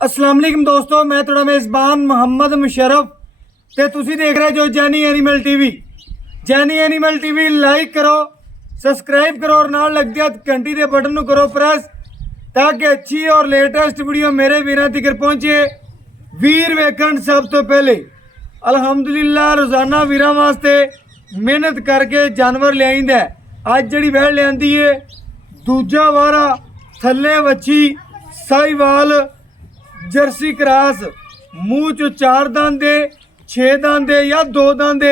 अस्सलाम वालेकुम दोस्तों, मैं थोड़ा मेज़बान मोहम्मद मुशर्रफ ते तुसी देख रहे जो Jaini animal TV. Jaini animal TV like करो, सब्सक्राइब करो और नाल लगती घंटी के बटन को करो प्रेस, ताकि अच्छी और लेटेस्ट वीडियो मेरे वीर तक पहुँचे। वीर वेखण सब तो पहले अलहमदुलिल्लाह रोज़ाना वीरां वास्ते मेहनत करके जानवर लिया। अज जी वैल लियांदी है दूजा वारा थले वच्छी साहिवाल जर्सी क्रास, मूँह चो 4 दांदे 6 दांदे या 2 दांदे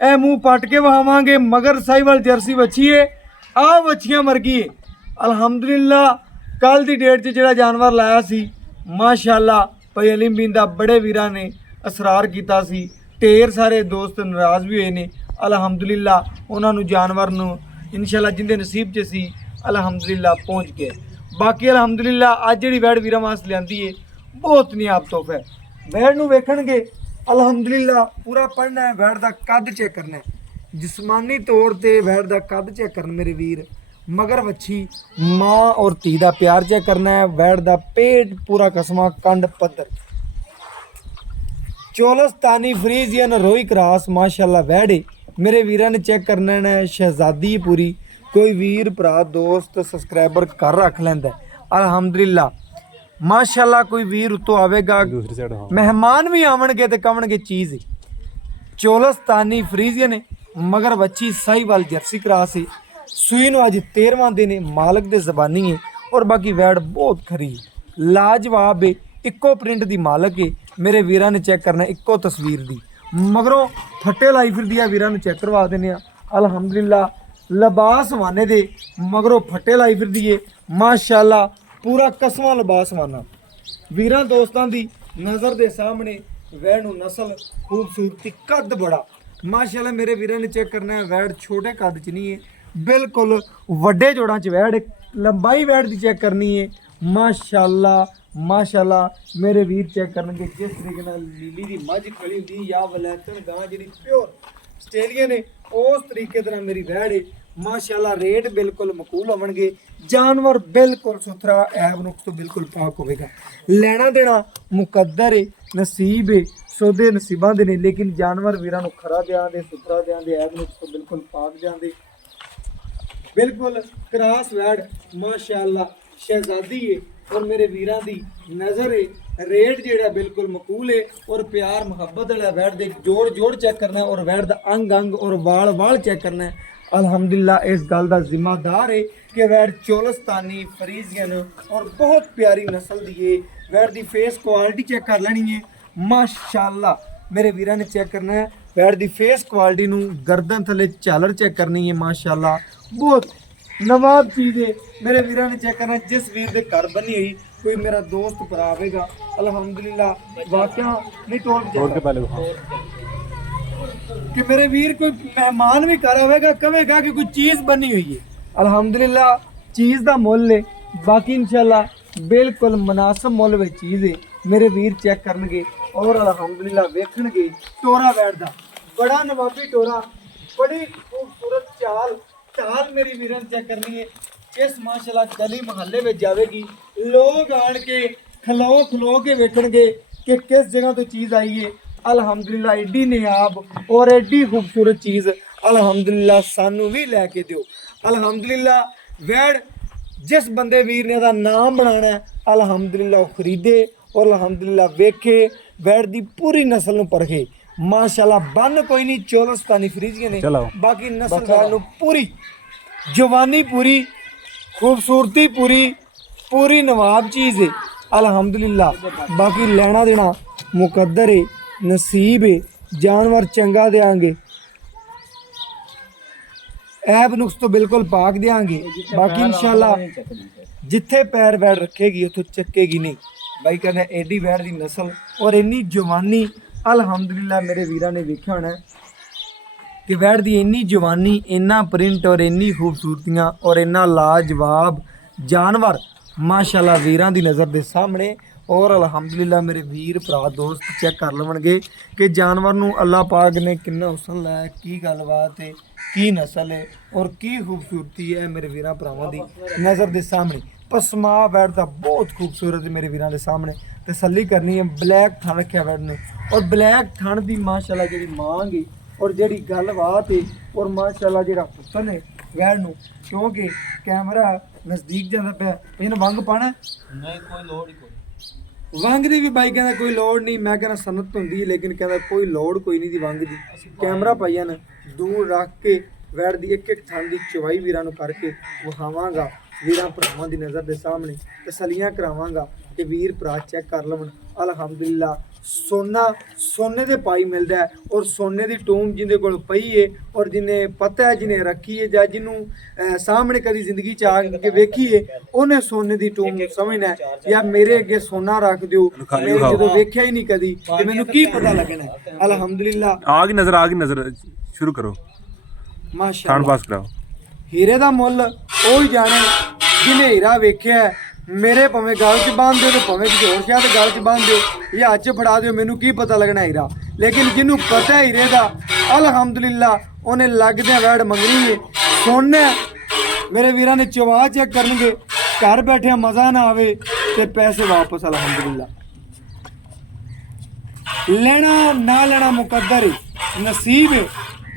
ए मूँह पट के वहावांगे। मगर साहिवाल जर्सी वच्छी है, आ वच्छियां मर गई है। अलहमदुलिल्लाह कल की डेट च जिहड़ा जानवर लाया सी माशाअल्लाह भाई अलीम बिन दा बड़े वीरां ने असरार कीता सी। ढेर सारे दोस्त नाराज़ भी हुए ने। अलहमदुलिल्लाह उन्होंने जानवर नूं इंशाअल्लाह जिंदे नसीब च सी अलहमदुलिल्लाह पहुँच गए। बाकी अलहमदुलिल्लाह अज जी वैड़ वीरां वास्ते लियांदी है बहुत नियाब तोहफा है। वैड़ नूं वेखणगे अलहमदुलिल्लाह पूरा पढ़ना है, वैड़ दा कद चेक करना है, जिसमानी तौर पर वैड़ दा कद चेक करना मेरे वीर। मगर वच्छी माँ और धी दा प्यार चेक करना है। वैड़ दा पेट पूरा कसमा कंड पत्थर चोलस्तानी फ्रीजियन रोई क्रास माशाअल्लाह वैड़े मेरे वीरां ने चेक करना है। शहजादी पूरी कोई वीर भरा दोस्त सब्सक्राइबर कर रख लेंदा अलहमदुलिल्लाह माशाअल्लाह। कोई वीर उत्तों आवेगा, मेहमान भी आवणगे तो कवणगे चीज़ चोलस्तानी फ्रीजियन है। मगर बच्ची साहिवाल जर्सी क्रास है। सूई नूं अज 13वां दिन है, मालक दे ज़बानी है और बाकी वैड़ बहुत खरी है, लाजवाब है। इक्को प्रिंट दी मालक है। मेरे वीरां ने चेक करना इक्को तस्वीर दी। मगरों फट्टे लाई फिरदी है, वीरां नूं चेक करवा देने अलहमदुलिल्लाह। लिबास वाने दे मगरों फट्टे लाई फिरदी है माशाअल्लाह, पूरा कसमा लिबास वाना। वीरां दोस्तां दी नज़र दे सामने वैड़ नूं नस्ल खूबसूरती कद बड़ा माशाअल्लाह। मेरे वीरां ने चेक करना है वैड़ छोटे कद च नहीं है, बिल्कुल वड्डे जोड़ां च वैड़। लंबाई वैड़ दी चेक करनी है माशाअल्लाह माशाअल्लाह। मेरे वीर चेक करनगे जिस तरीके नाल नीली दी मझ खड़ी हुंदी या वलैतन गां जिहड़ी प्योर आस्ट्रेलियन है उस तरीके तरह मेरी वैड़ है माशाअल्लाह। रेट बिल्कुल मकूल होवणगे, जानवर बिल्कुल सुथरा ऐब नुक्स तो बिल्कुल पाक होवेगा। लेना देना मुकद्दर है, नसीब है, सौदे नसीबां दे ने। लेकिन जानवर वीरां नूं खरा देआंदे, सुथरा देआंदे, ऐब नुक्स तो बिल्कुल पाक देआंदे। बिल्कुल क्रास वैड़ माशाअल्लाह शहजादी है और मेरे वीरां दी नज़र है। रेट जेड़ा बिल्कुल मकूल है और प्यार मुहब्बत वाला वैड़ दे जोड़ जोड़ चेक करना है और वैड़ दा अंग अंग और वाल वाल चेक करना है। अलहमदुलिल्लाह इस गल का जिम्मेदार है कि वैड़ चोलस्तानी फ्रीजियन और बहुत प्यारी नस्ल दी है। वैड़ दी फेस क्वालिटी चेक कर लेनी है माशाअल्लाह। मेरे वीरां ने चेक करना है वैड़ दी फेस क्वालिटी नूं, गर्दन थले झालर चेक करनी है माशाअल्लाह, बहुत नवाब चीज़ है। मेरे वीरां ने चेक करना जिस वीर दे घर बनी हुई कोई मेरा दोस्त भरा आवेगा अलहमदुलिल्लाह वाकया नहीं तोड़ के पहले कि मेरे वीर कोई मेहमान भी कर आवेगा कहेगा कि कोई चीज़ बनी हुई है। अलहमदुलिल्लाह चीज़ का मुल है, बाकी इंशाल्लाह बिल्कुल मुनासिब मुल में चीज़ है। मेरे वीर चेक करनगे और अलहमदुलिल्लाह वेखणगे टोरा वैड़ दा बड़ा नवाबी टोरा, बड़ी खूबसूरत चाल चाल मेरी वीरन चेक करनी है। इस माशाअल्लाह गली महल्ले में जाएगी, लोग आन के खलो खलो के वेखणगे कि किस जगह तो चीज़ आई है। अलहमदुलिल्लाह एडी नियाब और एडी खूबसूरत चीज़ अलहमदुलिल्लाह सानू भी लैके दिओ। अलहमदुलिल्लाह वैड़ जिस बंदे वीर ने दा नाम बनाना है अलहमदुलिल्लाह वो खरीदे और अलहमदुलिल्लाह वेखे वैड़ दी पूरी नस्ल नूं परखे माशाअल्लाह। बन कोई नहीं चोलस्तानी फ्रीजियन ने, बाकी नस्ल वैड़ नूं पूरी जवानी पूरी खूबसूरती पूरी पूरी नवाब चीज़ है अलहमदुलिल्लाह। बाकी लेना देना मुकद्दर है, नसीब है, जानवर चंगा देंगे, ऐब नुक्स तो बिल्कुल पाक देंगे। बाकी इंशाल्लाह जिथे पैर वैड़ रखेगी उतो चकेगी नहीं। भाई कहते एडी वैड़ की नस्ल और इन्नी जवानी अलहमदुलिल्लाह। मेरे वीरां ने वेख्या होना कि वैड़ दी इन्नी जवानी, इन्ना प्रिंट और इन्नी खूबसूरतियाँ और इन्ना लाजवाब जानवर माशाअल्लाह वीरां दी नज़र दे सामने। और अलहमदुलिल्लाह मेरे वीर भरा दोस्त चेक कर लवणगे कि जानवर नूं अल्लाह पाक ने किन्ना हुसन लाया, की गलबात है, की नस्ल है और की खूबसूरती है मेरे वीरां भरावां दी नज़र दे सामने। ਪਸਮਾ ਵੈੜ ਦਾ ਬਹੁਤ ਖੂਬਸੂਰਤ ਮੇਰੇ ਵੀਰਾਂ ਦੇ ਸਾਹਮਣੇ ਤਸੱਲੀ ਕਰਨੀ ਹੈ। ਬਲੈਕ ਥਣ ਰੱਖਿਆ ਵੈੜ ਨੂੰ ਔਰ ਬਲੈਕ ਥਣ ਦੀ ਮਾਸ਼ਾਅੱਲਾ ਜਿਹੜੀ ਮਾਂਗ ਹੈ ਔਰ ਜਿਹੜੀ ਗੱਲਬਾਤ ਹੈ ਔਰ ਮਾਸ਼ਾਅੱਲਾ ਜਿਹੜਾ ਹੁਸਨ ਹੈ ਵੈੜ ਨੂੰ, ਕਿਉਂਕਿ ਕੈਮਰਾ ਨਜ਼ਦੀਕ ਜਾਂਦਾ ਪਿਆ, ਇਹਨੂੰ ਵੰਗ ਪਾਣਾ ਨਹੀਂ ਕੋਈ ਲੋੜ ਹੀ ਕੋਈ। ਵੰਗ ਦੀ ਵੀ ਬਾਈ ਕਹਿੰਦਾ ਕੋਈ ਲੋੜ ਨਹੀਂ, ਮੈਂ ਕਹਿੰਦਾ ਸਨਤ ਹੁੰਦੀ ਲੇਕਿਨ ਕਹਿੰਦਾ ਕੋਈ ਲੋੜ ਕੋਈ ਨਹੀਂ ਦੀ ਵੰਗ ਦੀ। ਕੈਮਰਾ ਪਾਈਆਂ ਨੇ ਦੂਰ ਰੱਖ ਕੇ ਵੈੜ ਦੀ ਇੱਕ ਇੱਕ ਥਣ ਦੀ ਚਵਾਈ ਵੀਰਾਂ ਨੂੰ ਕਰਕੇ ਵਿਖਾਵਾਂਗਾ, ਵੀਰਾਂ ਭਰਾਵਾਂ ਦੀ ਨਜ਼ਰ ਦੇ ਸਾਹਮਣੇ ਤਸੱਲੀਆਂ ਕਰਾਵਾਂਗਾ ਕਿ ਵੀਰ ਭਰਾ ਚੈੱਕ ਕਰ ਲਵਣ। ਅਲਹਮਦੁਲਿਲਾ ਸੋਨੇ ਦੇ ਪਾਈ ਮਿਲਦਾ ਹੈ ਔਰ ਸੋਨੇ ਦੀ ਟੂਮ ਜਿਹਦੇ ਕੋਲ ਪਈ ਹੈ ਔਰ ਜਿਹਨੇ ਪਤਾ ਹੈ, ਜਿਹਨੇ ਰੱਖੀ ਹੈ ਜਾਂ ਜਿਹਨੂੰ ਸਾਹਮਣੇ ਕਦੀ ਜ਼ਿੰਦਗੀ ਚ ਆ ਕੇ ਵੇਖੀ ਹੈ, ਉਹਨੇ ਸੋਨੇ ਦੀ ਟੂਮ ਸਮਝਣਾ ਹੈ। ਜਾਂ ਮੇਰੇ ਅੱਗੇ ਸੋਨਾ ਰੱਖ ਦਿਓ, ਮੈਂ ਜਦੋਂ ਵੇਖਿਆ ਹੀ ਨਹੀਂ ਕਦੀ ਤੇ ਮੈਨੂੰ ਕੀ ਪਤਾ ਲੱਗਣਾ। ਅਲਹਮਦੁਲਿਲਾ ਆ ਗਈ ਨਜ਼ਰ ਸ਼ੁਰੂ ਕਰੋ, ਮਾਸ਼ਾਅੱਲਾ ਪਾਸ ਕਰਾਓ। ਹੀਰੇ ਦਾ ਮੁੱਲ ਉਹ ਹੀ ਜਾਣੇ ਜਿਹਨੇ ਹੀਰਾ ਵੇਖਿਆ। ਮੇਰੇ ਭਾਵੇਂ ਗਲ 'ਚ ਬੰਨ ਦਿਓ ਤੇ ਭਾਵੇਂ ਕਿਸੇ ਹੋਰ ਸ਼ਾਇਦ ਗਲ 'ਚ ਬੰਨ ਦਿਓ ਜਾਂ ਹੱਥ 'ਚ ਫੜਾ ਦਿਓ, ਮੈਨੂੰ ਕੀ ਪਤਾ ਲੱਗਣਾ ਹੀਰਾ। ਲੇਕਿਨ ਜਿਹਨੂੰ ਪਤਾ ਹੀਰੇ ਦਾ ਅਲਹਮਦੁਲਿਲਾ ਉਹਨੇ ਲੱਗਦਿਆਂ ਵੈੜ ਮੰਗਣੀ ਹੈ। ਸੋਨਾ ਮੇਰੇ ਵੀਰਾਂ ਨੇ ਚਵਾ ਚੈੱਕ ਕਰਨਗੇ, ਘਰ ਬੈਠਿਆਂ ਮਜ਼ਾ ਨਾ ਆਵੇ ਤੇ ਪੈਸੇ ਵਾਪਸ। ਅਲਹਮਦੁਲਿਲਾ ਲੈਣਾ ਨਾ ਲੈਣਾ ਮੁਕੱਦਰ ਹੈ, ਨਸੀਬ ਹੈ।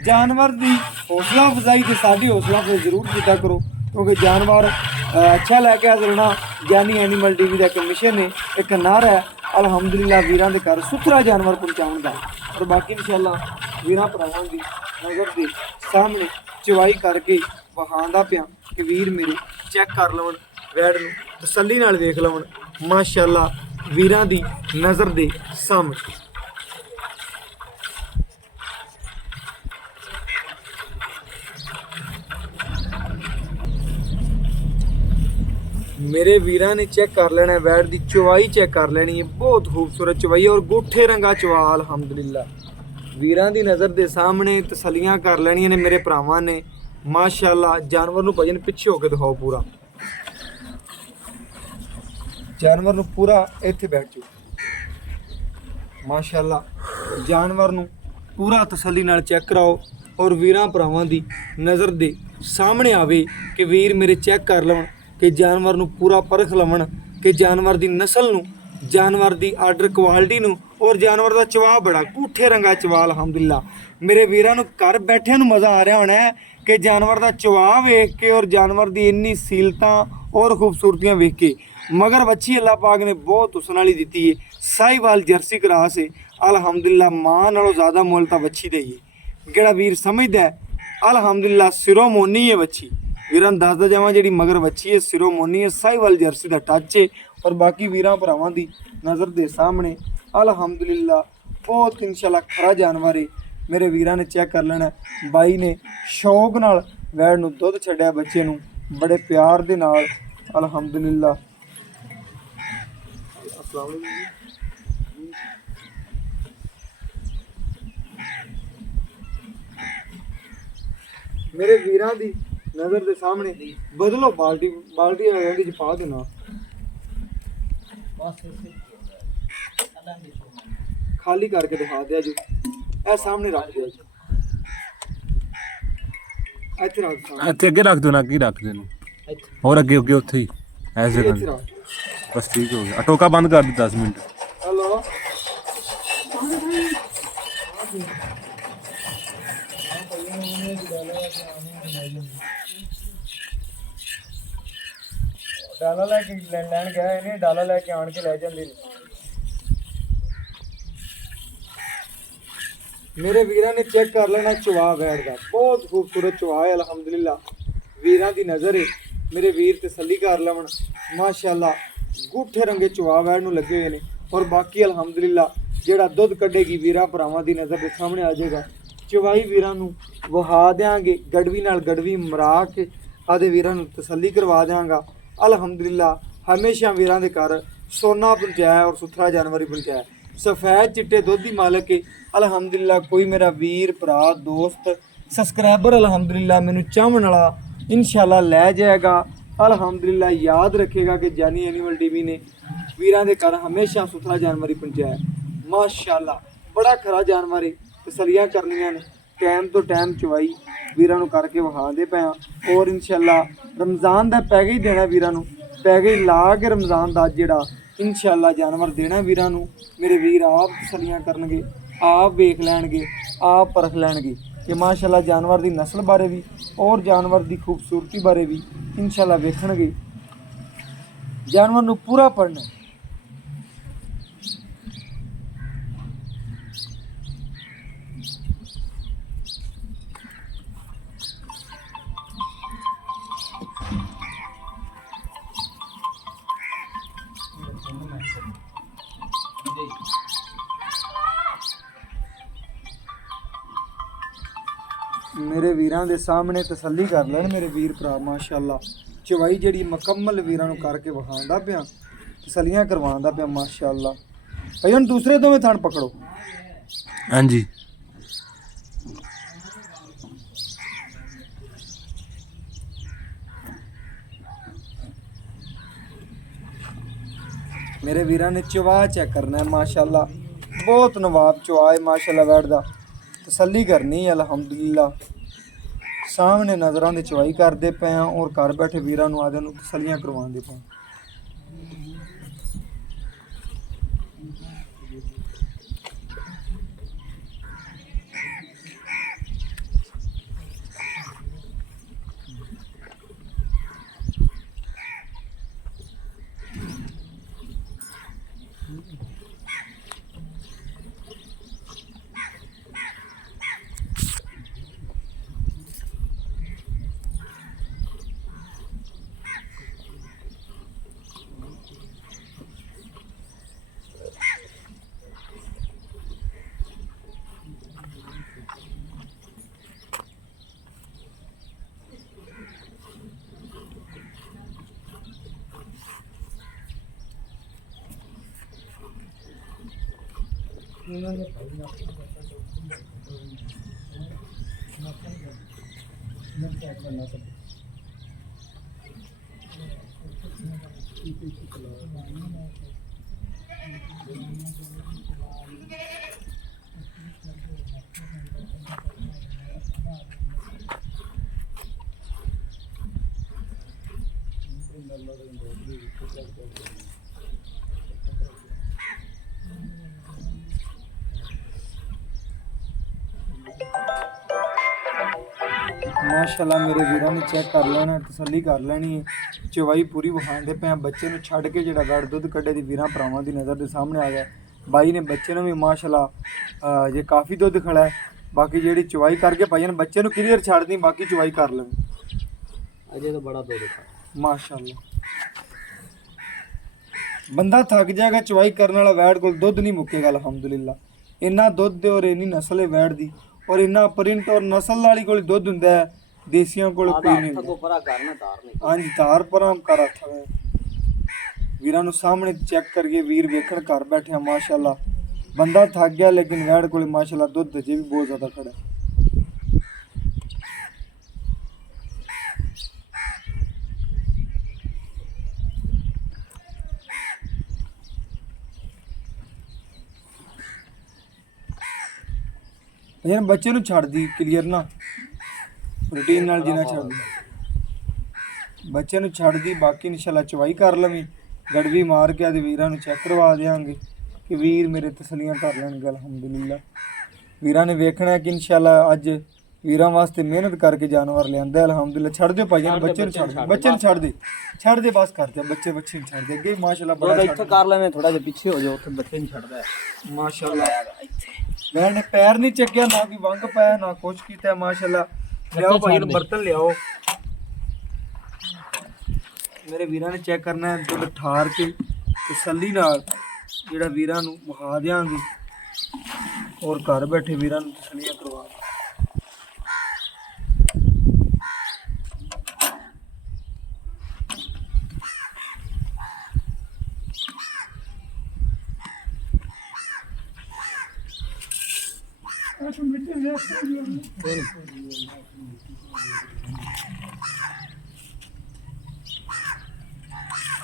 ਜਾਨਵਰ ਦੀ ਹੌਸਲਾ ਅਫਜ਼ਾਈ ਤੇ ਸਾਡੀ ਹੌਸਲਾ ਅਫਜ਼ਾਈ ਜ਼ਰੂਰ ਕੀਤਾ ਕਰੋ, ਕਿਉਂਕਿ ਜਾਨਵਰ ਅੱਛਾ ਲੈ ਕੇ ਹਾਜ਼ਰ ਗਿਆਨੀ ਐਨੀਮਲ ਟੀਵੀ ਦਾ ਇੱਕ ਮਿਸ਼ਨ ਹੈ, ਇੱਕ ਨਾਰਾ ਹੈ ਅਲਹਮਦੁਲਿਲਾ ਵੀਰਾਂ ਦੇ ਘਰ ਸੁਥਰਾ ਜਾਨਵਰ ਪਹੁੰਚਾਉਣ ਦਾ। ਔਰ ਬਾਕੀ ਇਨਸ਼ਾਅੱਲਾ ਵੀਰਾਂ ਭਰਾਵਾਂ ਦੀ ਨਜ਼ਰ ਦੇ ਸਾਹਮਣੇ ਚਵਾਈ ਕਰਕੇ ਵਹਾਉਂਦਾ ਪਿਆ ਕਿ ਵੀਰ ਮੇਰੇ ਚੈੱਕ ਕਰ ਲਵਣ, ਵੈੜ ਨੂੰ ਤਸੱਲੀ ਨਾਲ ਵੇਖ ਲਵਣ ਮਾਸ਼ਾਅੱਲਾ ਵੀਰਾਂ ਦੀ ਨਜ਼ਰ ਦੇ ਸਾਹਮਣੇ। ਮੇਰੇ ਵੀਰਾਂ ਨੇ ਚੈੱਕ ਕਰ ਲੈਣਾ, ਵੈੜ ਦੀ ਚਵਾਈ ਚੈੱਕ ਕਰ ਲੈਣੀ ਹੈ, ਬਹੁਤ ਖੂਬਸੂਰਤ ਚਵਾਈ ਹੈ ਔਰ ਗੋਠੇ ਰੰਗਾ ਚਵਾ। ਅਲਹਮਦੁਲਿਲਾ ਵੀਰਾਂ ਦੀ ਨਜ਼ਰ ਦੇ ਸਾਹਮਣੇ ਤਸੱਲੀਆਂ ਕਰ ਲੈਣੀਆਂ ਨੇ ਮੇਰੇ ਭਰਾਵਾਂ ਨੇ ਮਾਸ਼ਾਅੱਲਾ। ਜਾਨਵਰ ਨੂੰ ਭਜਨ ਪਿੱਛੇ ਹੋ ਕੇ ਦਿਖਾਓ, ਪੂਰਾ ਜਾਨਵਰ ਨੂੰ ਪੂਰਾ ਇੱਥੇ ਬੈਠ ਜਾਓ ਮਾਸ਼ਾਅੱਲਾ। ਜਾਨਵਰ ਨੂੰ ਪੂਰਾ ਤਸੱਲੀ ਨਾਲ ਚੈੱਕ ਕਰਾਓ ਔਰ ਵੀਰਾਂ ਭਰਾਵਾਂ ਦੀ ਨਜ਼ਰ ਦੇ ਸਾਹਮਣੇ ਆਵੇ ਕਿ ਵੀਰ ਮੇਰੇ ਚੈੱਕ ਕਰ ਲਵਣ, ਕਿ ਜਾਨਵਰ ਨੂੰ ਪੂਰਾ ਪਰਖ ਲਵਣ, ਕਿ ਜਾਨਵਰ ਦੀ ਨਸਲ ਨੂੰ, ਜਾਨਵਰ ਦੀ ਆਰਡਰ ਕੁਆਲਿਟੀ ਨੂੰ ਔਰ ਜਾਨਵਰ ਦਾ ਚਵਾ ਬੜਾ ਗੂਠੇ ਰੰਗਾ ਚਵਾ। ਅਲਹਮਦੁਲਿਲਾ ਮੇਰੇ ਵੀਰਾਂ ਨੂੰ ਘਰ ਬੈਠਿਆਂ ਨੂੰ ਮਜ਼ਾ ਆ ਰਿਹਾ ਹੋਣਾ ਹੈ ਕਿ ਜਾਨਵਰ ਦਾ ਚਵਾ ਵੇਖ ਕੇ ਔਰ ਜਾਨਵਰ ਦੀ ਇੰਨੀ ਸੀਲਤਾਂ ਔਰ ਖੂਬਸੂਰਤੀਆਂ ਵੇਖ ਕੇ। ਮਗਰ ਵੱਛੀ ਅੱਲਾਹ ਪਾਕ ਨੇ ਬਹੁਤ ਹੁਸਨ ਵਾਲੀ ਦਿੱਤੀ ਹੈ, ਸਾਹੀਵਾਲ ਜਰਸੀ ਕਰਾਸ ਹੈ। ਅਲਹਮਦੁਲਿਲਾ ਮਾਂ ਨਾਲੋਂ ਜ਼ਿਆਦਾ ਮੁੱਲ ਤਾਂ ਵੱਛੀ ਦਾ ਹੀ ਹੈ। ਜਿਹੜਾ ਵੀਰ ਸਮਝਦਾ ਹੈ ਅਲਹਮਦੁਲਿਲਾ ਸਿਰੋਂ ਮੋਨੀ ਹੈ ਵੱਛੀ। ਵੀਰਾਂ ਨੂੰ ਦੱਸਦਾ ਜਾਵਾਂ ਜਿਹੜੀ ਮਗਰ ਵੱਛੀ ਹੈ ਸਿਰੋਂ ਮੋਨੀ ਹੈ, ਸਾਹੀਵਾਲ ਜਰਸੀ ਦਾ ਟੱਚ ਹੈ। ਔਰ ਬਾਕੀ ਵੀਰਾਂ ਭਰਾਵਾਂ ਦੀ ਨਜ਼ਰ ਦੇ ਸਾਹਮਣੇ ਅਲਹਮਦੁਲਿਲਾ ਬਹੁਤ ਇਨਸ਼ਾਅੱਲਾ ਖਰਾ ਜਾਨਵਰ ਹੈ। ਮੇਰੇ ਵੀਰਾਂ ਨੇ ਚੈੱਕ ਕਰ ਲੈਣਾ। ਬਾਈ ਨੇ ਸ਼ੌਕ ਨਾਲ ਵੈੜ ਨੂੰ ਦੁੱਧ ਛੱਡਿਆ ਬੱਚੇ ਨੂੰ ਬੜੇ ਪਿਆਰ ਦੇ ਨਾਲ। ਅਲਹਮਦੁਲਿਲਾ ਮੇਰੇ ਵੀਰਾਂ ਦੀ ਨਜ਼ਰ ਦੇ ਸਾਹਮਣੇ ਬਦਲੋ ਬਾਲਟੀ ਇਹਦੇ ਚ ਪਾ ਦੇਣਾ, ਖਾਲੀ ਕਰਕੇ ਦਿਖਾ ਦਿਆ ਜੀ। ਇਹ ਸਾਹਮਣੇ ਰੱਖ ਦਿਓ ਜੀ, ਇੱਥੇ ਰੱਖ ਦਿਓ, ਇੱਥੇ ਅੱਗੇ ਰੱਖ ਦਿਓ ਨਾ, ਅੱਗੇ ਰੱਖ ਦੇਣਾ ਹੋਰ ਅੱਗੇ ਅੱਗੇ ਉੱਥੇ ਹੀ ਐਸੇ ਇੱਥੇ ਕਰ। ਰੱਖ। ਬਸ ਠੀਕ ਹੋ ਗਿਆ, ਟੋਕਾ ਬੰਦ ਕਰ ਦੇ 10 ਮਿੰਟ। ਹੈਲੋ ਡਾਲਾ ਲੈ ਕੇ ਲੈਣ ਗਿਆ ਇਹਨੇ, ਡਾਲਾ ਲੈ ਕੇ ਆਣ ਕੇ ਲੈ ਜਾਂਦੇ ਨੇ। ਮੇਰੇ ਵੀਰਾਂ ਨੇ ਚੈੱਕ ਕਰ ਲੈਣਾ ਚਵਾ ਵੈੜ ਦਾ, ਬਹੁਤ ਖੂਬਸੂਰਤ ਚਵਾ ਹੈ। ਅਲਹਮਦੁਲਿਲਾ ਵੀਰਾਂ ਦੀ ਨਜ਼ਰ ਹੈ, ਮੇਰੇ ਵੀਰ ਤਸੱਲੀ ਕਰ ਲਵਣ ਮਾਸ਼ਾਅੱਲਾ। ਗੂਠੇ ਰੰਗੇ ਚਵਾ ਵੈੜ ਨੂੰ ਲੱਗੇ ਹੋਏ ਨੇ ਔਰ ਬਾਕੀ ਅਲਹਮਦੁਲਿਲਾ ਜਿਹੜਾ ਦੁੱਧ ਕੱਢੇਗੀ ਵੀਰਾਂ ਭਰਾਵਾਂ ਦੀ ਨਜ਼ਰ ਦੇ ਸਾਹਮਣੇ ਆ ਜਾਏਗਾ। ਚਵਾਈ ਵੀਰਾਂ ਨੂੰ ਵਹਾ ਦਿਆਂਗੇ, ਗੜਵੀ ਨਾਲ ਗੜਵੀ ਮਰਾ ਕੇ ਆਦੇ ਵੀਰਾਂ ਨੂੰ ਤਸੱਲੀ ਕਰਵਾ ਦਿਆਂਗਾ। ਅਲਹਮਦੁਲਿਲਾ ਹਮੇਸ਼ਾ ਵੀਰਾਂ ਦੇ ਘਰ ਸੋਨਾ ਪਹੁੰਚਾਇਆ ਔਰ ਸੁਥਰਾ ਜਾਨਵਰ ਹੀ ਪਹੁੰਚਾਇਆ। ਸਫੈਦ ਚਿੱਟੇ ਦੁੱਧ ਦੀ ਮਾਲਕ ਹੈ ਅਲਹਮਦੁਲਿਲਾ। ਕੋਈ ਮੇਰਾ ਵੀਰ ਭਰਾ ਦੋਸਤ ਸਬਸਕ੍ਰਾਈਬਰ ਅਲਹਮਦੁਲਿਲਾ ਮੈਨੂੰ ਚਾਹਣ ਵਾਲਾ ਇਨਸ਼ਾਅੱਲਾ ਲੈ ਜਾਏਗਾ। ਅਲਹਮਦੁਲਿਲਾ ਯਾਦ ਰੱਖੇਗਾ ਕਿ ਜਾਨੀ ਐਨੀਮਲ ਟੀਵੀ ਨੇ ਵੀਰਾਂ ਦੇ ਘਰ ਹਮੇਸ਼ਾ ਸੁਥਰਾ ਜਾਨਵਰ ਹੀ ਪਹੁੰਚਾਇਆ। ਮਾਸ਼ਾਅੱਲਾ ਬੜਾ ਖਰਾ ਜਾਨਵਰ ਹੈ, ਤਸੱਲੀਆਂ ਕਰਨੀਆਂ ਨੇ ਟਾਈਮ ਤੋਂ ਟਾਈਮ ਚਵਾਈ ਵੀਰਾਂ ਨੂੰ ਕਰਕੇ ਵਿਖਾਉਂਦੇ ਪਏ ਹਾਂ। ਔਰ ਇਨਸ਼ਾਅੱਲਾ ਰਮਜ਼ਾਨ ਦਾ ਪੈਕੇਜ ਦੇਣਾ ਵੀਰਾਂ ਨੂੰ ਪੈ ਗਈ ਲਾ ਕੇ ਰਮਜ਼ਾਨ ਦਾ ਜਿਹੜਾ ਇਨਸ਼ਾਅੱਲਾ ਜਾਨਵਰ ਦੇਣਾ ਵੀਰਾਂ ਨੂੰ। ਮੇਰੇ ਵੀਰ ਆਪ ਤਸੱਲੀਆਂ ਕਰਨਗੇ, ਆਪ ਵੇਖ ਲੈਣਗੇ, ਆਪ ਪਰਖ ਲੈਣਗੇ ਕਿ ਮਾਸ਼ਾਅੱਲਾ ਜਾਨਵਰ ਦੀ ਨਸਲ ਬਾਰੇ ਵੀ ਔਰ ਜਾਨਵਰ ਦੀ ਖੂਬਸੂਰਤੀ ਬਾਰੇ ਵੀ ਇਨਸ਼ਾਅੱਲਾ ਵੇਖਣਗੇ। ਜਾਨਵਰ ਨੂੰ ਪੂਰਾ ਪੜ੍ਹਨਾ। ਮੇਰੇ ਵੀਰਾਂ ਦੇ ਸਾਹਮਣੇ ਤਸੱਲੀ ਕਰ ਲੈਣ ਮੇਰੇ ਵੀਰ ਭਰਾ। ਮਾਸ਼ਾਅੱਲਾ ਚਵਾਈ ਜਿਹੜੀ ਮੁਕੰਮਲ ਵੀਰਾਂ ਨੂੰ ਕਰਕੇ ਵਿਖਾਉਂਦਾ ਪਿਆ, ਤਸੱਲੀਆਂ ਕਰਵਾਉਂਦਾ ਪਿਆ ਮਾਸ਼ਾਅੱਲਾ। ਭਾਈ ਹੁਣ ਦੂਸਰੇ ਦੋਵੇਂ ਥਣ ਪਕੜੋ। ਹਾਂਜੀ ਮੇਰੇ ਵੀਰਾਂ ਨੇ ਚਵਾ ਚੈੱਕ ਕਰਨਾ ਹੈ ਮਾਸ਼ਾਅੱਲਾ। ਬਹੁਤ ਨਵਾਬ ਚਵਾ ਹੈ ਮਾਸ਼ਾਅੱਲਾ। ਬੈਠਦਾ ਤਸੱਲੀ ਕਰਨੀ ਹੈ ਅਲਹਮਦੁਲਿਲਾ। ਸਾਹਮਣੇ ਨਜ਼ਰਾਂ ਦੀ ਚਵਾਈ ਕਰਦੇ ਪਏ ਹਾਂ ਔਰ ਘਰ ਬੈਠੇ ਵੀਰਾਂ ਨੂੰ ਆਦਿਆਂ ਨੂੰ ਤਸੱਲੀਆਂ ਕਰਵਾਉਂਦੇ ਪਏ। माशाल्लाह मेरे वीरों ने चेक कर लेना, तसल्ली कर लेनी है। चवाई पूरी विखाते पे बच्चे ਨੂੰ ਛੱਡ ਕੇ ਜਿਹੜਾ ਗੜ ਦੁੱਧ ਕੱਢੇ ਦੀ ਵੀਰਾਂ ਭਰਾਵਾਂ ਦੀ ਨਜ਼ਰ ਦੇ ਸਾਹਮਣੇ ਆ ਗਿਆ। ਬਾਈ ਨੇ ਬੱਚੇ ਨੂੰ ਵੀ ਮਾਸ਼ਾਅੱਲਾ ਜੇ ਕਾਫੀ ਦੁੱਧ ਖੜਾ ਹੈ। ਬਾਕੀ ਜਿਹੜੀ ਚਵਾਈ ਕਰਕੇ ਭਾਈਆਂ ਬੱਚੇ ਨੂੰ ਕਲੀਅਰ ਛੱਡਦੀ, ਬਾਕੀ ਚਵਾਈ ਕਰ ਲਵੇ। ਅਜੇ ਤਾਂ ਬੜਾ ਦੁੱਧ ਮਾਸ਼ਾਅੱਲਾ ਬੰਦਾ ਥੱਕ ਜਾਏਗਾ ਚਵਾਈ ਕਰਨ ਵਾਲਾ। ਵੈੜ ਕੋਲ ਦੁੱਧ ਨਹੀਂ ਮੁੱਕੇਗਾ ਅਲਹਮਦੁਲਿਲਾ। ਇੰਨਾ ਦੁੱਧ ਤੇ ਔਰ ਇੰਨੀ ਨਸਲ ਹੈ ਵੈੜ ਦੀ ਔਰ ਇੰਨਾ ਪ੍ਰਿੰਟ ਔਰ ਨਸਲ ਵਾਲੀ ਕੋਲ ਦੁੱਧ ਹੁੰਦਾ ਹੈ, ਦੇਸੀਆਂ ਕੋਲ ਕੋਈ ਨਹੀਂ ਹੁੰਦਾ। ਹਾਂਜੀ ਧਾਰ ਪਰਾਮ ਕਰ ਹੱਥ ਵੀਰਾਂ ਨੂੰ ਸਾਹਮਣੇ ਚੈੱਕ ਕਰੀਏ। ਵੀਰ ਵੇਖਣ ਘਰ ਬੈਠਿਆ ਮਾਸ਼ਾਅੱਲਾ ਬੰਦਾ ਥੱਕ ਗਿਆ, ਲੇਕਿਨ ਵੈੜ ਕੋਲ ਮਾਸ਼ਾਅੱਲਾ ਦੁੱਧ ਅਜੇ ਵੀ ਬਹੁਤ ਜ਼ਿਆਦਾ ਖੜਾ ਹੈ। ਯਾਰ ਬੱਚੇ ਨੂੰ ਛੱਡਦੀ ਕਲੀਅਰ ਨਾ ਰੂਟੀਨ ਨਾਲ ਜਿੰਨਾ ਛੱਡਦੀ ਬੱਚੇ ਨੂੰ ਛੱਡਦੀ। ਬਾਕੀ ਇਨਸ਼ਾਅੱਲਾ ਚਵਾਈ ਕਰ ਲਵੀਂ, ਗੜਵੀ ਮਾਰ ਕੇ ਆਦੇ ਵੀਰਾਂ ਨੂੰ ਚੈੱਕ ਕਰਵਾ ਦੇਵਾਂਗੇ ਕਿ ਵੀਰ ਮੇਰੇ ਤਸੱਲੀਆਂ ਕਰ ਲੈਣਗੇ ਅਲਹਮਦੁਲਿਲਾ। ਵੀਰਾਂ ਨੇ ਵੇਖਣਾ ਕਿ ਇਨਸ਼ਾਅੱਲਾ ਅੱਜ ਵੀਰਾਂ ਵਾਸਤੇ ਮਿਹਨਤ ਕਰਕੇ ਜਾਨਵਰ ਲਿਆਂਦਾ ਅਲਹਮਦੁਲਿਲਾ। ਛੱਡ ਦਿਓ ਭਾਈ ਬੱਚੇ ਨੂੰ ਛੱਡ, ਬੱਚੇ ਨੂੰ ਛੱਡ ਦੇ ਬਸ ਕਰ ਦਿਓ। ਬੱਚੇ ਨੂੰ ਛੱਡ ਦੇ ਅੱਗੇ ਮਾਸ਼ਾਅੱਲਾ ਬੜਾ ਇੱਥੇ ਕਰ ਲੈਵੇਂ, ਥੋੜਾ ਜਿਹਾ ਪਿੱਛੇ ਹੋ ਜਾਓ, ਉੱਥੇ ਬੱਚੇ ਨਹੀਂ ਛੱਡਦਾ ਮਾਸ਼ਾਅੱਲਾ। ਮੈਂ ਨੇ ਪੈਰ ਨਹੀਂ ਚੱਕਿਆ, ਨਾ ਕੋਈ ਵੰਗ ਪਾਇਆ, ਨਾ ਕੁਛ ਕੀਤਾ ਮਾਸ਼ਾਅੱਲਾ। ਲਿਆਓ ਭਾਈ ਨੂੰ ਬਰਤਨ ਲਿਆਓ। ਮੇਰੇ ਵੀਰਾਂ ਨੇ ਚੈੱਕ ਕਰਨਾ ਹੈ ਦੁੱਧ ਠਾਰ ਕੇ ਤਸੱਲੀ ਨਾਲ ਜਿਹੜਾ ਵੀਰਾਂ ਨੂੰ ਵਿਖਾ ਦਿਆਂਗੇ ਔਰ ਘਰ ਬੈਠੇ ਵੀਰਾਂ ਨੂੰ ਤਸੱਲੀਆਂ ਕਰਵਾ।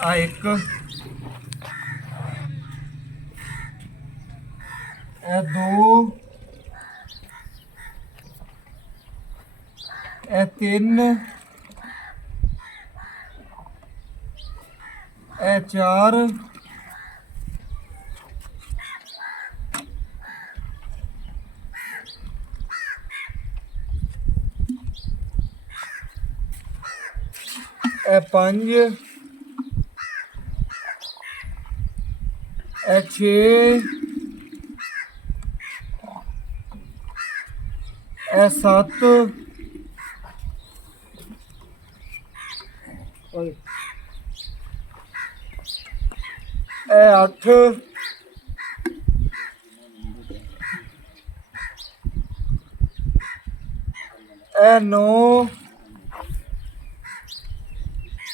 ਆ ਇੱਕ ਇਹ ਦੋ ਇਹ ਤਿੰਨ ਇਹ 4 ਇਹ 5 ਇਹ 6 ਇਹ 7 ਇਹ 8 ਇਹ 9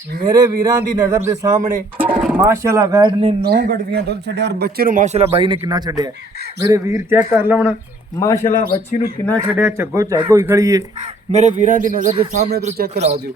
ਮੇਰੇ ਵੀਰਾਂ ਦੀ ਨਜ਼ਰ ਦੇ ਸਾਹਮਣੇ ਮਾਸ਼ਾਅੱਲਾ ਵੈਡ ਨੇ 9 ਗੜਵੀਆਂ ਦੁੱਧ ਛੱਡਿਆ ਔਰ ਬੱਚੇ ਨੂੰ ਮਾਸ਼ਾਅੱਲਾ ਬਾਈ ਨੇ ਕਿੰਨਾ ਛੱਡਿਆ ਮੇਰੇ ਵੀਰ ਚੈੱਕ ਕਰ ਲਵਣ ਮਾਸ਼ਾਅੱਲਾ ਬੱਚੀ ਨੂੰ ਕਿੰਨਾ ਛੱਡਿਆ ਝੱਗੋ ਝੱਗ ਹੋਈ ਖੜੀ ਏ ਮੇਰੇ ਵੀਰਾਂ ਦੀ ਨਜ਼ਰ ਦੇ ਸਾਹਮਣੇ ਤੋਂ ਚੈੱਕ ਕਰਾ ਦਿਓ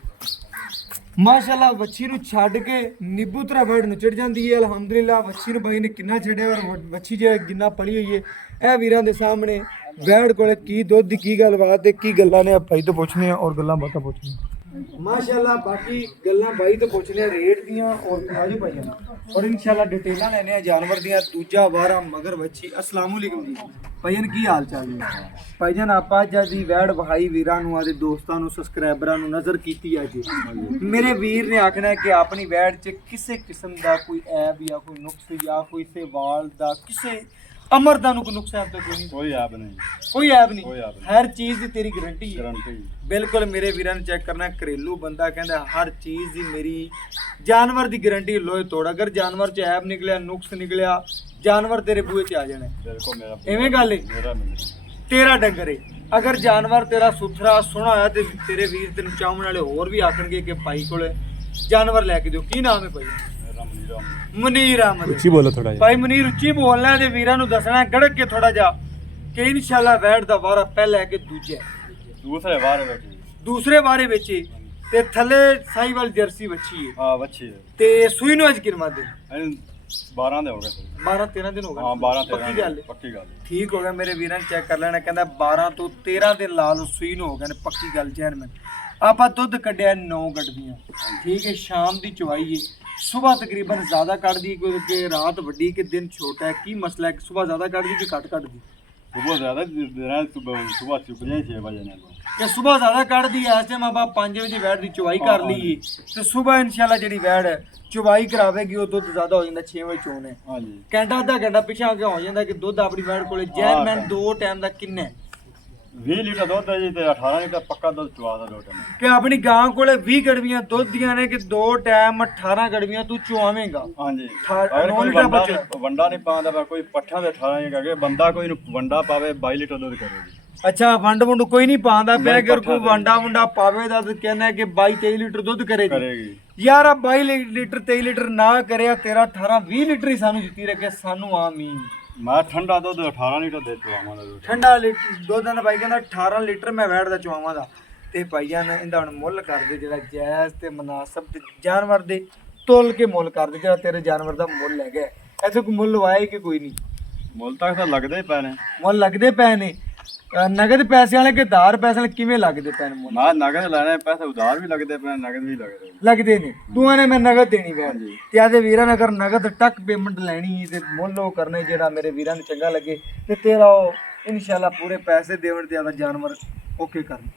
ਮਾਸ਼ਾਅੱਲਾ ਬੱਚੀ ਨੂੰ ਛੱਡ ਕੇ ਨਿਬੂਤਰਾ ਵੈਡ ਨੂੰ ਚੜ ਜਾਂਦੀ ਹੈ ਅਲਹਮਦੁਲਿਲਾ ਬੱਚੀ ਨੂੰ ਬਾਈ ਨੇ ਕਿੰਨਾ ਛੱਡਿਆ ਔਰ ਬੱਚੀ ਜੇ ਜਿੰਨਾ ਪਲੀ ਹੋਈ ਏ ਇਹ ਵੀਰਾਂ ਦੇ ਸਾਹਮਣੇ ਵੈਡ ਕੋਲੇ ਕੀ ਦੁੱਧ ਦੀ ਕੀ ਗੱਲਬਾਤ ਤੇ ਕੀ ਗੱਲਾਂ ਨੇ ਭਾਈ ਤੋਂ ਪੁੱਛਣੇ ਆ ਔਰ ਗੱਲਾਂ ਬਾਤਾਂ ਪੁੱਛਣੀਆਂ माशाल्लाह बाकी गल्लां भाई तो पुछने रेट दियां और आजू भाई और इंशाल्लाह डिटेलां लेने जानवर दियां दूजा वारा मगर बच्ची अस्सलाम वालेकुम जी भाईजान की हाल चाल है भाईजान आप जी वैड वहाई वीरां नूं आदे दोस्तां नूं सबसक्राइबरां नूं नज़र कीती है जी मेरे वीर ने आखना है कि अपनी वैड च किसी किस्म दा कोई ऐब या कोई नुक्स या कोई से वाल दा किसी अमरदा नु कोई नुक्स ऐब तो कोई ऐब नहीं हर चीज़ दी तेरी गारंटी है बिल्कुल मेरे वीरां ने चेक करना घरेलू बंदा कहता हर चीज़ दी मेरी जानवर दी गारंटी लोहे तोड़ अगर जानवर च ऐब निकलिया नुक्स निकलिया जानवर तेरे बूहे च आ जाने इवें गल है तेरा डंगर है अगर जानवर तेरा सुथरा सोहना है तो तेरे वीर तेन चाहने वाले होर भी आखणगे कि भाई कोल जानवर लैके दिओ की नाम है भाई मुनीर अहमद ਉੱਚੀ ਬੋਲੋ ਥੋੜਾ ਜਿਹਾ भाई मुनीर उच्ची बोलना है ते वीरां नूं दसना है गड़क के थोड़ा जा कि इंशाल्लाह वैड दा वारा पहला है कि दूजा दूसरे वारे ਵਿੱਚ ਤੇ ਥੱਲੇ ਸਾਈਵਾਲ ਜਰਸੀ ਬੱਚੀ ਹੈ ਹਾਂ ਬੱਚੀ ਹੈ ਤੇ ਸੂਈ ਨੂੰ ਅੱਜ ਕਿੰਨਾ ਦਿਨ 12 ਦੇ ਹੋ ਗਏ 12 13 ਦਿਨ ਹੋ ਗਏ ਹਾਂ 12 13 ਪੱਕੀ ਗੱਲ ਠੀਕ ਹੋ ਗਿਆ ਮੇਰੇ ਵੀਰਾਂ ਨੇ ਚੈੱਕ ਕਰ ਲੈਣਾ ਕਹਿੰਦਾ 12 ਤੋਂ 13 ਦਿਨ ਲਾ ਲਓ ਸੂਈ ਨੂੰ ਹੋ ਗਏ ਨੇ ਪੱਕੀ ਗੱਲ ਚੈਨਮੈਨ ਆਪਾਂ ਦੁੱਧ ਕੱਢਿਆ 9 ਗੱਡੀਆਂ ਠੀਕ ਹੈ ਸ਼ਾਮ ਦੀ ਚਵਾਈ ਹੈ सुबह तकरीबन ज़्यादा काट दी कि रात वड्डी कि दिन छोटा है की मसला है सुबह ज़्यादा काट दी कि काट दी सुबह ज़्यादा सुबह चुक जाए 6 बजे कि सुबह ज़्यादा काट दी इस टाइम आप 5 बजे वैड की चुवाई कर ली तो सुबह इंशाल्लाह जी वैड चुवाई करावेगी वो दुध ज़्यादा हो जाता 6 बजे चोन है घंटा अद्धा घंटा पिछा के हो जाता कि दुध अपनी वैड को जैन मैन 2 टाइम का किन्ने 20 लीटर दुध है जी ते 18 लीटर पक्का दुध चवा दा 2 टाइम कि अपनी गां कोले 20 गड़वियां दुध दियां ने कि 2 टाइम 18 गड़वियां तू चुवावेंगा हां जी 9 लीटर बच्चा वंडा नहीं पांदा पर कोई पट्ठा दे 18 ही करके बंदा कोई वंडा पावे 22 लीटर दूध करेगी अच्छा वंड वुंड कोई नहीं पांदा पे अगर कोई वंडा वुंडा पावे दा तो कहना है कि 22 23 लीटर दूध करेगी यार 22 लीटर 23 लीटर ना करे तेरा 18 20 लीटर ही सानू जित्ती रखे सानू आमीन मैं ठंडा दूध 18 लीटर दे चवावां दा ठंडा दुध ना भाई कहंदा 18 लीटर मैं वैड दा चवावां दा ते भाईया ने इंदा हुण मुੱਲ ਕਰਦੇ ਜਿਹੜਾ ਜਾਇਜ਼ ਤੇ ਮੁਨਾਸਬ ਤੇ ਜਾਨਵਰ ਦੇ ਤੋਲ ਕੇ ਮੁੱਲ ਕਰਦੇ ਜਿਹੜਾ ਤੇਰੇ ਜਾਨਵਰ ਦਾ ਮੁੱਲ ਹੈਗਾ ਐਸੇ ਕੋਈ ਮੁੱਲ ਲਵਾਏ ਕਿ ਕੋਈ ਨਹੀਂ ਮੁੱਲ ਤੱਕ ਤਾਂ ਲੱਗਦੇ ਪਏ ਨੇ ਮੁੱਲ ਲੱਗਦੇ ਪਏ ਨੇ ਨਗਦ ਪੈਸੇ ਵਾਲੇ ਕਿ ਧਾਰ ਪੈਸੇ ਵਾਲੇ ਕਿਵੇਂ ਲੱਗਦੇ ਪਏ ਨੇ ਮੁੱਲ ਮੈਂ ਨਗਦ ਲੈਣੇ ਪੈਸੇ ਉਧਾਰ ਵੀ ਲੱਗਦੇ ਪਏ ਨਗਦ ਵੀ ਲੱਗਦੇ ਨੇ ਤੂੰ ਨੇ ਮੈਂ ਨਗਦ ਦੇਣੀ ਵੈ ਤੇ ਆਦੇ ਵੀਰਾਂ ਨੇ ਅਗਰ ਨਗਦ ਟੱਕ ਪੇਮੈਂਟ ਲੈਣੀ ਤੇ ਮੁੱਲ ਉਹ ਕਰਨੇ ਜਿਹੜਾ ਮੇਰੇ ਵੀਰਾਂ ਨੂੰ ਚੰਗਾ ਲੱਗੇ ਤੇ ਤੇਰਾ ਉਹ ਇਨਸ਼ਾਅੱਲਾ ਪੂਰੇ ਪੈਸੇ ਦੇਵਣ ਤੇ ਆਦਾ ਜਾਨਵਰ ਓਕੇ ਕਰਨ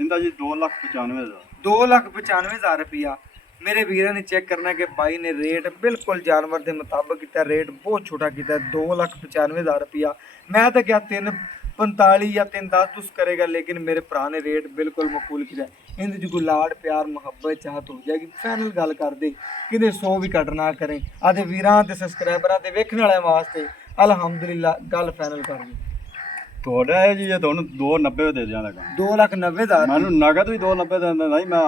ਇੰਦਾ ਜੀ 2,95,000 2,95,000 रुपया मेरे वीर ने चेक करना कि भाई ने रेट बिल्कुल जानवर के मुताबिक किया रेट बहुत छोटा किया 2,95,000 रुपया मैं तो क्या 3,45 या 3,10 तुस करेगा लेकिन मेरे भरा ने रेट बिल्कुल मकबूल किया इनके जो कोई लाड़ प्यार मुहब्बत चाहत हो जाएगी फाइनल गल कर दे कि 100 भी कट ना करें आदे वीरां ते सबसक्राइबरां ते वेखण वाले वास्ते अलहमदुलिल्लाह गल फाइनल कर दी ਤੁਹਾਡਾ ਹੈ ਜੀ ਇਹ ਤੁਹਾਨੂੰ 290 ਦੇ ਦਿਆਂ ਲਗਾ 2,90,000 ਮੈਨੂੰ ਨਗਦ ਵੀ 290 ਦਿੰਦੇ ਨਹੀਂ ਮੈਂ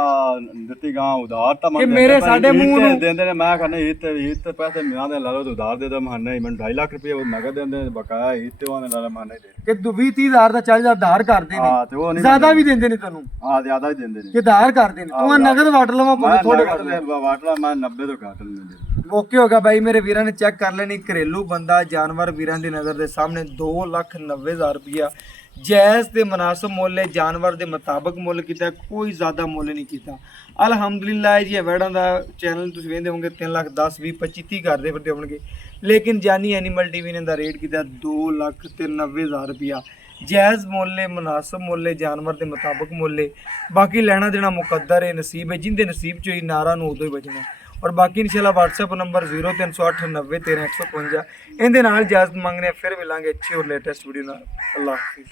ਦਿੱਤੀ ਗਾਂ ਉਧਾਰ ਤਾਂ ਕਿ ਮੇਰੇ ਸਾਡੇ ਮੂੰਹ ਨੂੰ ਦਿੰਦੇ ਨੇ ਮੈਂ ਕਹਿੰਦਾ ਇਹ ਤੇ ਪੈਸੇ ਮੈਂ ਦੇ ਲਾ ਲਓ ਤੇ ਉਧਾਰ ਦੇ ਦੋ ਮੈਂ ਨਹੀਂ ਮੈਨੂੰ 2.5 ਲੱਖ ਰੁਪਏ ਨਗਦ ਦਿੰਦੇ ਬਕਾਇਆ ਇਹ ਤੇ ਉਹਨੇ ਲਾ ਮੈਂ ਨਹੀਂ ਦੇ ਕਿ 20-30,000 ਦਾ 40,000 ਉਧਾਰ ਕਰਦੇ ਨੇ ਹਾਂ ਤੇ ਉਹ ਨਹੀਂ ਜ਼ਿਆਦਾ ਵੀ ਦਿੰਦੇ ਨੇ ਤੁਹਾਨੂੰ ਹਾਂ ਜ਼ਿਆਦਾ ਹੀ ਦਿੰਦੇ ਨੇ ਕਿ ਉਧਾਰ ਕਰਦੇ ਨੇ ਤੂੰ ਨਗਦ ਵਾਟ ਲਵਾਂ ਬਹੁਤ ਥੋੜੇ ਵਾਟ ਲਾ ਮੈਂ 90 ਤੋਂ ਘੱਟ ਨਹੀਂ ਦਿੰਦੇ ओके होगा भाई मेरे वीर ने चेक कर लेनी घरेलू बंदा जानवर वीर की नज़र के सामने 2,90,000 रुपया ਜਾਇਜ਼ ਤੇ ਮੁਨਾਸਬ ਮੁੱਲ ਹੈ, ਜਾਨਵਰ ਦੇ ਮੁਤਾਬਕ ਮੁੱਲ ਕੀਤਾ, ਕੋਈ ਜ਼ਿਆਦਾ ਮੁੱਲ ਨਹੀਂ ਕੀਤਾ। ਅਲਹਮਦੁਲਿਲਾ ਇਹ ਜੀ ਵੈੜਾਂ ਦਾ ਚੈਨਲ ਤੁਸੀਂ ਵੇਖਦੇ ਹੋਵੋਗੇ 3 ਲੱਖ 10 20 25 30 ਕਰਦੇ ਫਿਰਦੇ ਹੋਣਗੇ, ਲੇਕਿਨ ਜਾਨੀ ਐਨੀਮਲ ਟੀਵੀ ਨੇ ਦਾ ਰੇਟ ਕੀਤਾ 2,90,000 ਰੁਪਇਆ। ਜਾਇਜ਼ ਮੁੱਲ ਹੈ, ਮੁਨਾਸਬ ਮੁੱਲ ਹੈ, ਜਾਨਵਰ ਦੇ ਮੁਤਾਬਕ ਮੁੱਲ ਹੈ। ਬਾਕੀ ਲੈਣਾ ਦੇਣਾ ਮੁਕੱਦਰ ਹੈ, ਨਸੀਬ ਹੈ, ਜਿੰਦੇ ਨਸੀਬ ਚੋਂ ਹੀ ਨਾਰਾ ਨੂੰ ਉਦੋਂ ਹੀ ਬਚਣਾ। ਔਰ ਬਾਕੀ ਇਨਸ਼ਾਅੱਲਾ WhatsApp ਨੰਬਰ 0308901351 ਇਹਦੇ ਨਾਲ ਇਜਾਜ਼ਤ ਮੰਗਨੇ, ਫਿਰ ਮਿਲਾਂਗੇ ਅੱਛੀ ਔਰ ਲੇਟੈਸਟ ਵੀਡੀਓ ਨਾਲ। ਅੱਲਾਹ ਹਾਫਿਜ਼।